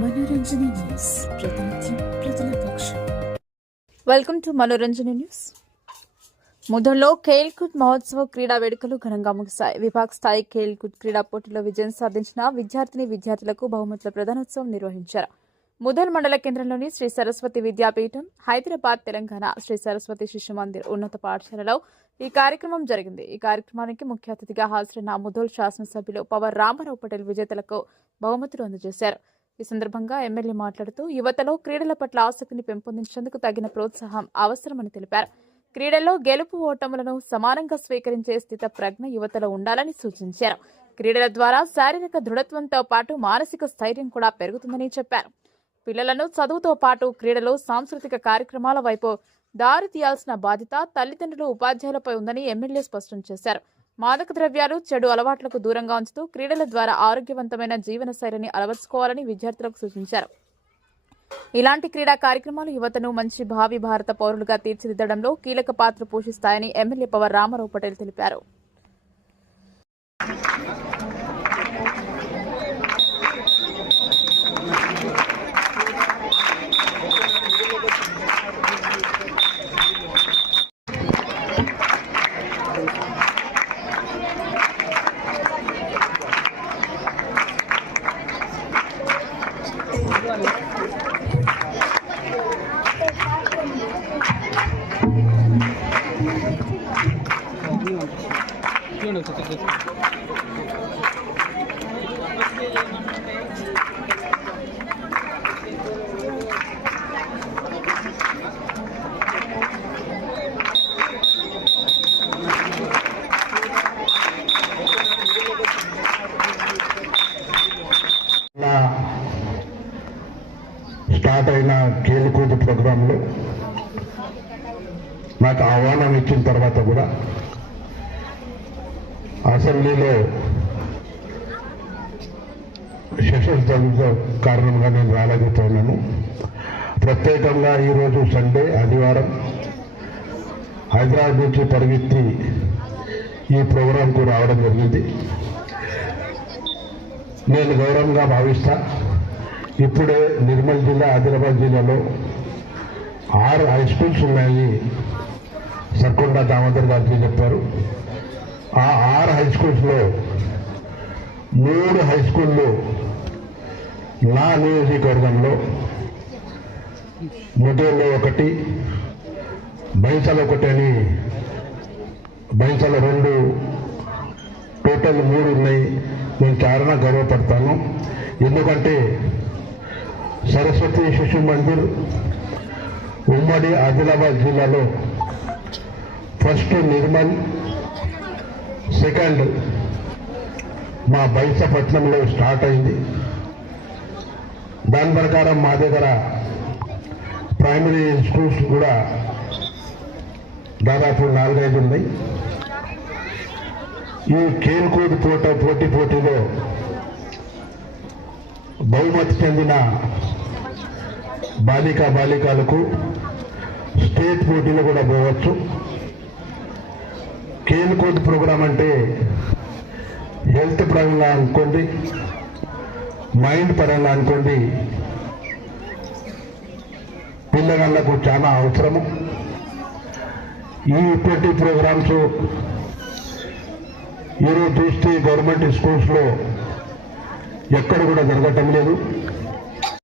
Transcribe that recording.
మనోరంజన news ప్రతినిత్యం ప్రజల పక్షం. Welcome to Manoranjana news. ముదల్లో ఖేల్కూద్ మహోత్సవ్ క్రీడా వేడుకలు ఘనంగా ముగిశాయి. విభాగ స్థాయి ఖేల్కూద్ క్రీడా పోటీలో విజయం సాధించిన విద్యార్థులకు బహుమతుల ప్రధానోత్సవం నిర్వహించారు. ముదల్ మండల కేంద్రంలోని శ్రీ సరస్వతి విద్యాపీఠం, హైదరాబాద్, తెలంగాణ శ్రీ సరస్వతి శిశు మందిర్ ఉన్నత పాఠశాలలో ఈ కార్యక్రమం జరిగింది. ఈ కార్యక్రమానికి ముఖ్య అతిథిగా హాజరైన ముదల్ శాసనసభ్యులు పవర్ రామారావు పటేల్ విజేతలకు బహుమతులు అందజేశారు. ఈ సందర్భంగా ఎమ్మెల్యే మాట్లాడుతూ యువతలో క్రీడల పట్ల ఆసక్తిని పెంపొందించేందుకు తగిన ప్రోత్సాహం అవసరమని తెలిపారు. క్రీడల్లో గెలుపు ఓటములను సమానంగా స్వీకరించే స్థిత ప్రజ్ఞ యువతలో ఉండాలని సూచించారు. క్రీడల ద్వారా శారీరక దృఢత్వంతో పాటు మానసిక స్థైర్యం కూడా పెరుగుతుందని చెప్పారు. పిల్లలను చదువుతో పాటు క్రీడలు, సాంస్కృతిక కార్యక్రమాల వైపు దారి తీయాల్సిన బాధ్యత తల్లిదండ్రులు, ఉపాధ్యాయులపై ఉందని ఎమ్మెల్యే స్పష్టం చేశారు. మాదక ద్రవ్యాలు, చెడు అలవాట్లకు దూరంగా ఉంచుతూ క్రీడల ద్వారా ఆరోగ్యవంతమైన జీవన శైలిని అలవర్చుకోవాలని విద్యార్థులకు సూచించారు. ఇలాంటి క్రీడా కార్యక్రమాలు యువతను మంచి భావి భారత పౌరులుగా తీర్చిదిద్దడంలో కీలక పాత్ర పోషిస్తాయని ఎమ్మెల్యే పవర్ రామారావు పటేల్ తెలిపారు. స్టార్ట్ అయిన ఖేల్కూద్ ప్రోగ్రాంలో నాకు ఆహ్వానం ఇచ్చిన తర్వాత కూడా అసెంబ్లీలో సెషన్స్ జరుగుతున్న కారణంగా నేను రాలేకపోయినాను. ప్రత్యేకంగా ఈరోజు సండే, ఆదివారం హైదరాబాద్ నుంచి పరిగెత్తి ఈ ప్రోగ్రాంకు రావడం జరిగింది. నేను గౌరవంగా భావిస్తా. ఇప్పుడే నిర్మల్ జిల్లా, ఆదిలాబాద్ జిల్లాలో 6 హై స్కూల్స్ ఉన్నాయి. సర్కొండ దామోదర్ గారికి చెప్పారు. ఆ 6 హై స్కూల్స్లో 3 హై స్కూళ్ళు నా నియోజకవర్గంలో, ముదేల్లో 1, బైంసాలో 1 అని, బైంసాలో 2, టోటల్ 3 ఉన్నాయి. నేను చాలా గర్వపడతాను. ఎందుకంటే సరస్వతి శిశు మందిర్ ఉమ్మడి ఆదిలాబాద్ జిల్లాలో ఫస్ట్ నిర్మల్, సెకండ్ మా బైంసపట్నంలో స్టార్ట్ అయింది. దాని ప్రకారం మా దగ్గర ప్రైమరీ స్కూల్స్ కూడా దాదాపు 4-5 ఉన్నాయి. ఈ ఖేల్కూద్ పోటీలో బహుమతి చెందిన బాలికలకు స్టేట్ పోటీలో కూడా పోవచ్చు. ఖేల్కూద్ ప్రోగ్రాం అంటే హెల్త్ పరంగా అనుకోండి, మైండ్ పరంగా అనుకోండి, పిల్లగాళ్లకు చాలా అవసరము. ఇటువంటి ప్రోగ్రామ్స్ ఈరోజు చూస్తే గవర్నమెంట్ స్కూల్స్లో ఎక్కడ కూడా జరగటం లేదు.